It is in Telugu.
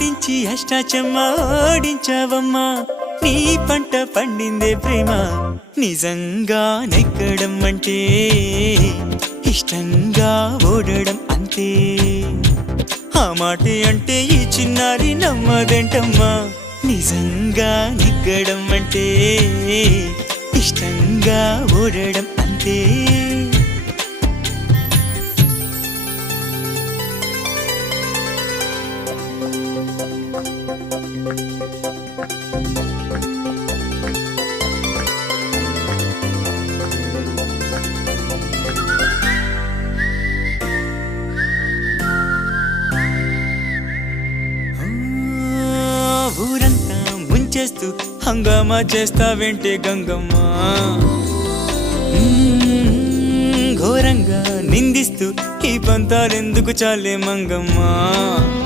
ఆడించి అష్టాచమ్మ ఓడించావమ్మా నీ పంట పండిందే ప్రేమ నిజంగా నెగ్గడం అంటే ఇష్టంగా ఓడడం అంతే ఆ మాటే అంటే ఈ చిన్నారి నమ్మదేంటమ్మా నిజంగా నెగ్గడం అంటే ఇష్టంగా ఓడడం అంతే ఊరంతా ముంచేస్తూ హంగామా చేస్తావేంటే గంగమ్మ ఘోరంగా నిందిస్తూ ఈ పంతాలెందుకు చాలే మంగమ్మ